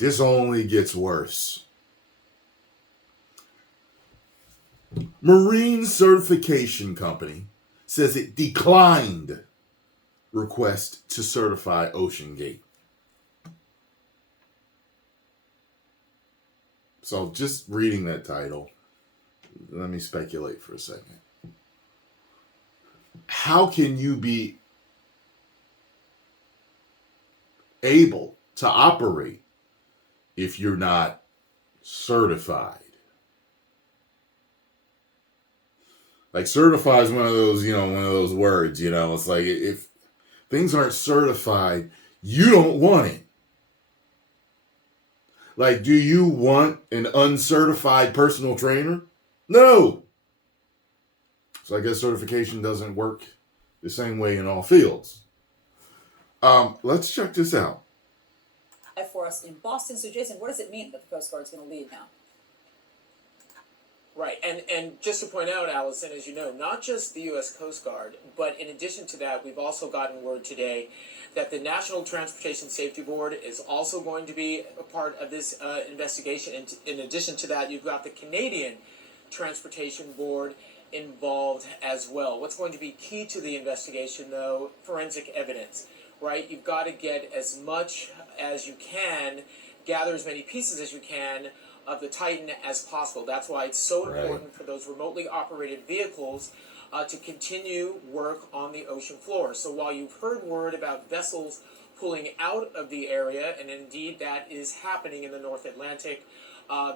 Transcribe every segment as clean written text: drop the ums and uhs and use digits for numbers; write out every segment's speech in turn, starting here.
This only gets worse. Marine Certification Company says it declined request to certify Ocean Gate. So just reading that title, let me speculate for a second. How can you be able to operate if you're not certified? Like, certify is one of those words, it's like, if things aren't certified, you don't want it. Like, do you want an uncertified personal trainer? No. So I guess certification doesn't work the same way in all fields. Let's check this out. For us in Boston. So Jason, what does it mean that the Coast Guard is going to lead now? Right, and just to point out, Allison, as you know, not just the U.S. Coast Guard, but in addition to that, we've also gotten word today that the National Transportation Safety Board is also going to be a part of this investigation. And in addition to that, you've got the Canadian Transportation Board involved as well. What's going to be key to the investigation, though, forensic evidence, right? You've got to get as much as you can, gather as many pieces as you can of the Titan as possible. That's why it's so important for those remotely operated vehicles to continue work on the ocean floor. So while you've heard word about vessels pulling out of the area, and indeed that is happening in the North Atlantic,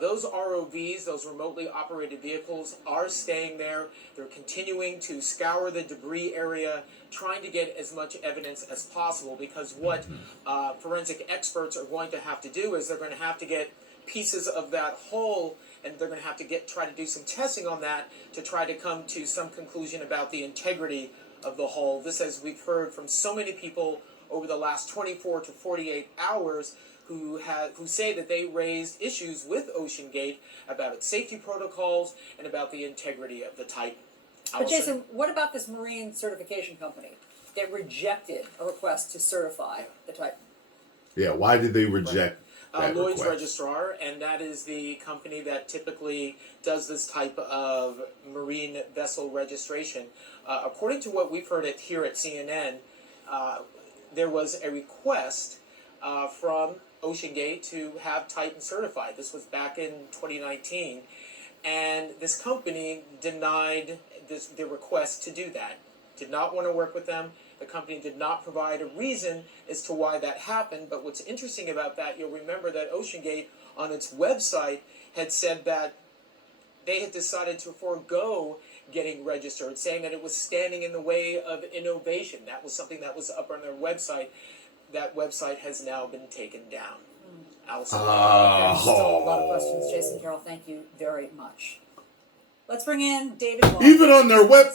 those ROVs, those remotely operated vehicles, are staying there. They're continuing to scour the debris area, trying to get as much evidence as possible, because what forensic experts are going to have to do is they're going to have to get pieces of that hull, and they're going to have to try to do some testing on that to try to come to some conclusion about the integrity of the hull. This, as we've heard from so many people over the last 24 to 48 hours, who say that they raised issues with Ocean Gate about its safety protocols and about the integrity of the Titan. But Jason, what about this marine certification company that rejected a request to certify the Titan? Yeah, why did they reject that Lloyd's request? Registrar, and that is the company that typically does this type of marine vessel registration. According to what we've heard here at CNN, there was a request from Ocean Gate to have Titan certified. This was back in 2019, and this company denied the request to do that. Did not want to work with them. The company did not provide a reason as to why that happened. But what's interesting about that, you'll remember that Ocean Gate on its website had said that they had decided to forego getting registered, saying that it was standing in the way of innovation. That was something that was up on their website. That website has now been taken down. Allison. There's still a lot of questions. Jason Carroll, thank you very much. Let's bring in David Wall. Even on their web...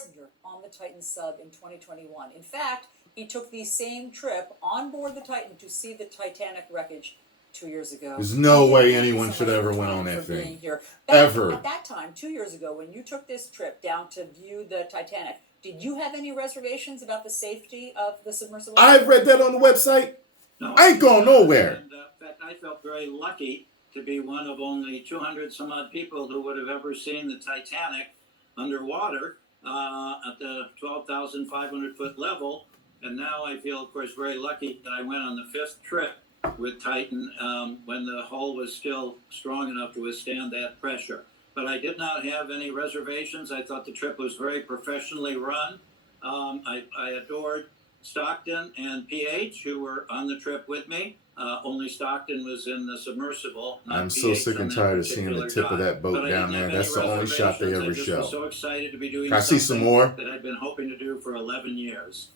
on the Titan sub in 2021. In fact, he took the same trip on board the Titan to see the Titanic wreckage 2 years ago. There's no way anyone should ever went on that thing. Ever. At that time, 2 years ago, when you took this trip down to view the Titanic, did you have any reservations about the safety of the submersible? I've read that on the website. No, I ain't going nowhere. And, in fact, I felt very lucky to be one of only 200 some odd people who would have ever seen the Titanic underwater at the 12,500 foot level. And now I feel, of course, very lucky that I went on the fifth trip with Titan when the hull was still strong enough to withstand that pressure. But I did not have any reservations. I thought the trip was very professionally run. I adored Stockton and PH, who were on the trip with me. Only Stockton was in the submersible. I'm so sick and tired of seeing the tip of that boat down there. That's the only shot they ever show. I was so excited to be doing I see some more that I've been hoping to do for 11 years.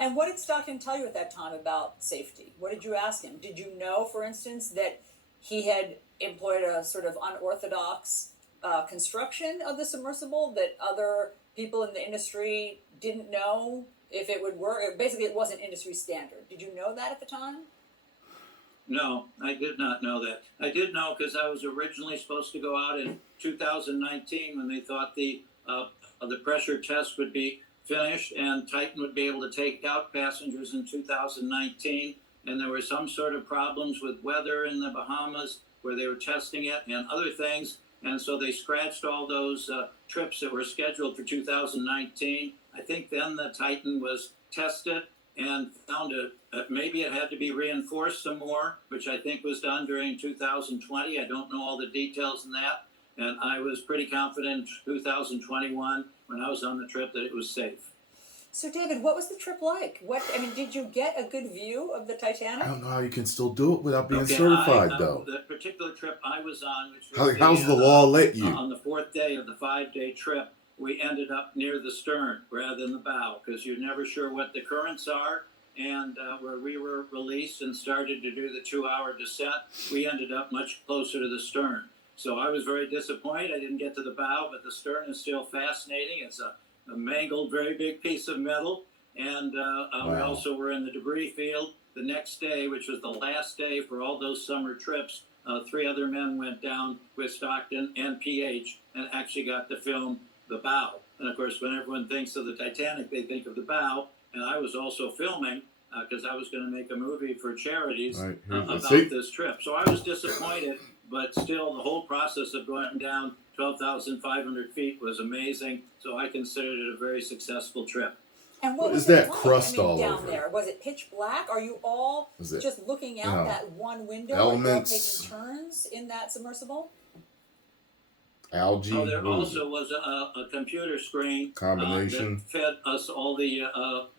And what did Stockton tell you at that time about safety? What did you ask him? Did you know, for instance, that he had employed a sort of unorthodox construction of the submersible that other people in the industry didn't know if it would work? Basically, it wasn't industry standard. Did you know that at the time? No, I did not know that. I did know because I was originally supposed to go out in 2019 when they thought the pressure test would be finished and Titan would be able to take out passengers in 2019. and there were some sort of problems with weather in the Bahamas where they were testing it and other things. And so they scratched all those trips that were scheduled for 2019. I think then the Titan was tested and found maybe it had to be reinforced some more, which I think was done during 2020. I don't know all the details in that. And I was pretty confident in 2021 when I was on the trip that it was safe. So, David, what was the trip like? Did you get a good view of the Titanic? I don't know how you can still do it without being certified, though. The particular trip I was on, which was how's the law let you? On the fourth day of the 5-day trip, we ended up near the stern rather than the bow, because you're never sure what the currents are. And where we were released and started to do the 2-hour descent, we ended up much closer to the stern. So I was very disappointed. I didn't get to the bow, but the stern is still fascinating. It's a mangled, very big piece of metal. And Wow. We also were in the debris field the next day, which was the last day for all those summer trips. 3 other men went down with Stockton and PH and actually got to film the bow. And of course, when everyone thinks of the Titanic, they think of the bow. And I was also filming because I was going to make a movie for charities about this trip. So I was disappointed, but still the whole process of going down 12,500 feet was amazing. So I considered it a very successful trip. And what was that like? crust all down over? There? Was it pitch black? Are you all just looking out that one window elements, and taking turns in that submersible? Algae. Oh, there also was a computer screen combination that fed us all the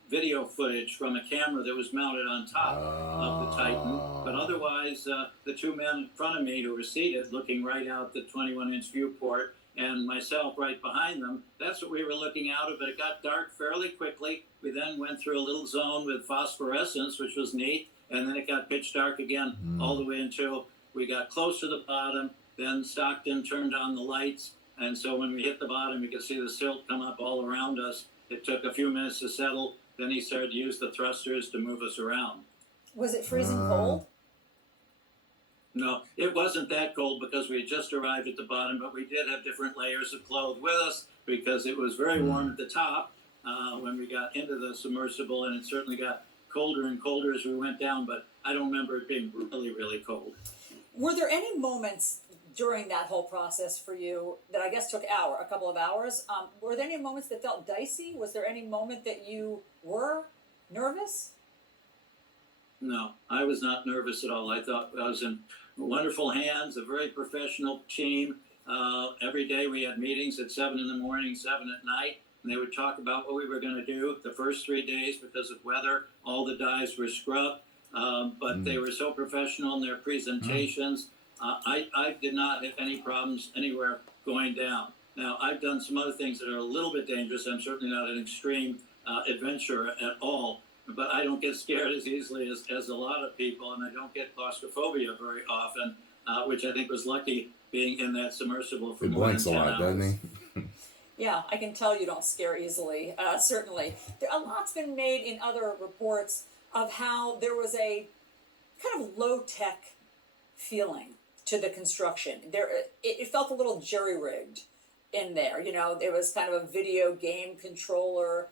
video footage from a camera that was mounted on top of the Titan. But otherwise, the 2 men in front of me who were seated looking right out the 21-inch viewport and myself right behind them, that's what we were looking out of. But it got dark fairly quickly. We then went through a little zone with phosphorescence, which was neat. And then it got pitch dark again all the way until we got close to the bottom. Then Stockton turned on the lights. And so when we hit the bottom, you could see the silt come up all around us. It took a few minutes to settle. Then he started to use the thrusters to move us around. Was it freezing cold? No, it wasn't that cold because we had just arrived at the bottom, but we did have different layers of clothes with us because it was very warm at the top when we got into the submersible, and it certainly got colder and colder as we went down, but I don't remember it being really, really cold. Were there any moments during that whole process for you that I guess took a couple of hours? Were there any moments that felt dicey? Was there any moment that you were nervous? No, I was not nervous at all. I thought I was in wonderful hands, a very professional team. Every day we had meetings at 7 in the morning, 7 at night, and they would talk about what we were going to do. The first 3 days, because of weather, all the dives were scrubbed, but they were so professional in their presentations. I did not have any problems anywhere going down. Now, I've done some other things that are a little bit dangerous. I'm certainly not an extreme adventurer at all, but I don't get scared as easily as a lot of people, and I don't get claustrophobia very often, which I think was lucky being in that submersible for more than 10 hours. Doesn't he? Yeah, I can tell you don't scare easily, certainly. A lot's been made in other reports of how there was a kind of low-tech feeling to the construction. It felt a little jerry-rigged in there. You know, there was kind of a video game controller,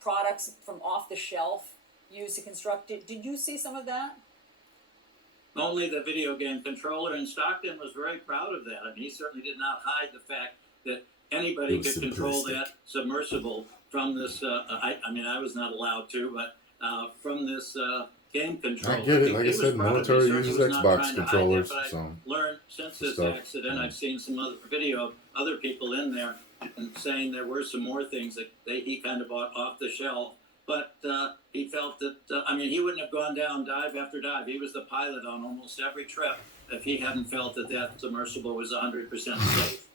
products from off the shelf used to construct it. Did you see some of that? Only the video game controller, and Stockton was very proud of that. I mean, he certainly did not hide the fact that anybody could control that submersible from this. I was not allowed to, but from this game controller. I get it. Like I said, military uses Xbox controllers. But so I learned since this accident, I've seen some other video of other people in there and saying there were some more things that he kind of bought off the shelf. But he felt that, he wouldn't have gone down dive after dive. He was the pilot on almost every trip if he hadn't felt that submersible was 100% safe.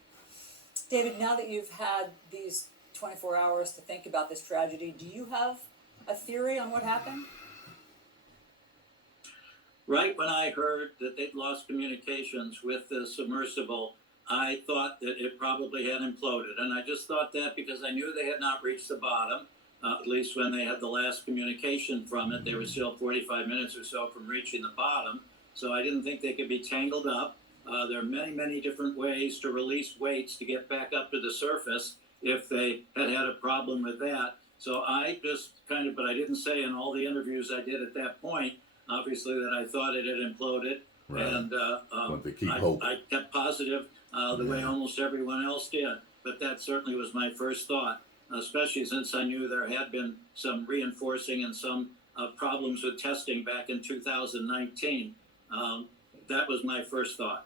David, now that you've had these 24 hours to think about this tragedy, do you have a theory on what happened? Right when I heard that they'd lost communications with the submersible, I thought that it probably had imploded. And I just thought that because I knew they had not reached the bottom, at least when they had the last communication from it. They were still 45 minutes or so from reaching the bottom. So I didn't think they could be tangled up. There are many, many different ways to release weights to get back up to the surface if they had a problem with that. So I just kind of, but I didn't say in all the interviews I did at that point, obviously, that I thought it had imploded. Right. And Want to keep hope. I kept positive the way almost everyone else did. But that certainly was my first thought, especially since I knew there had been some reinforcing and some problems with testing back in 2019. That was my first thought.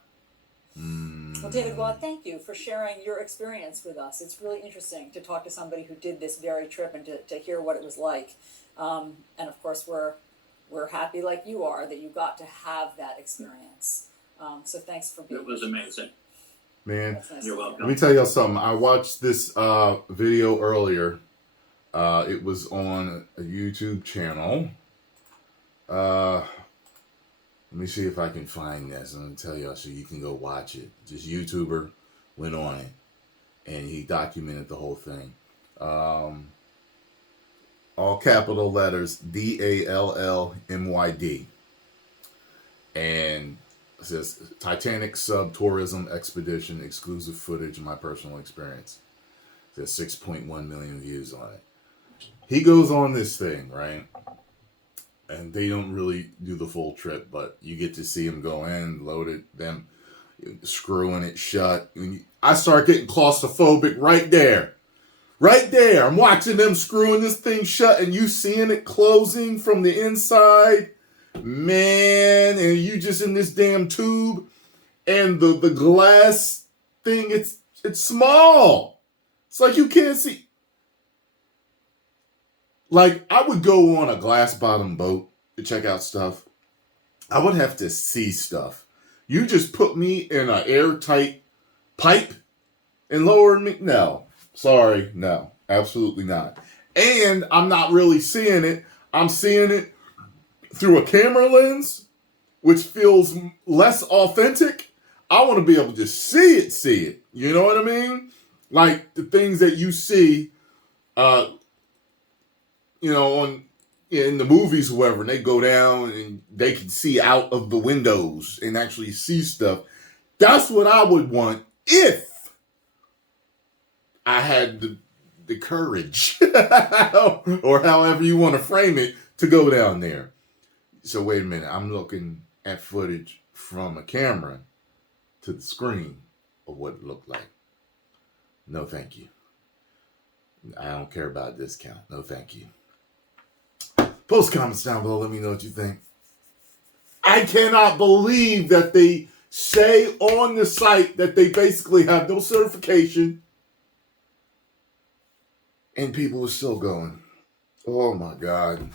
Well, David, thank you for sharing your experience with us. It's really interesting to talk to somebody who did this very trip and to hear what it was like. And of course, we're happy like you are that you got to have that experience. So thanks for being It was amazing. Man, That's nice. You're welcome. let me tell y'all something. I watched this video earlier. It was on a YouTube channel. Let me see if I can find this. I'm going to tell y'all so you can go watch it. This YouTuber went on it, and he documented the whole thing. All capital letters, DALLMYD. And it says, Titanic Submersible Expedition, exclusive footage, my personal experience. There's 6.1 million views on it. He goes on this thing, right? And they don't really do the full trip, but you get to see him go in, load it, them screwing it shut. I start getting claustrophobic right there. Right there. I'm watching them screwing this thing shut and you seeing it closing from the inside. Man, and you just in this damn tube. And the glass thing, it's small. It's like you can't see. Like, I would go on a glass-bottom boat to check out stuff. I would have to see stuff. You just put me in an airtight pipe and lower me? No. Sorry. No. Absolutely not. And I'm not really seeing it. I'm seeing it through a camera lens, which feels less authentic. I want to be able to see it. You know what I mean? Like, the things that you see, in the movies, whoever, and they go down and they can see out of the windows and actually see stuff. That's what I would want if I had the courage, or however you want to frame it, to go down there. So wait a minute, I'm looking at footage from a camera to the screen of what it looked like. No, thank you. I don't care about a discount. No, thank you. Post comments down below. Let me know what you think. I cannot believe that they say on the site that they basically have no certification and people are still going. Oh my God.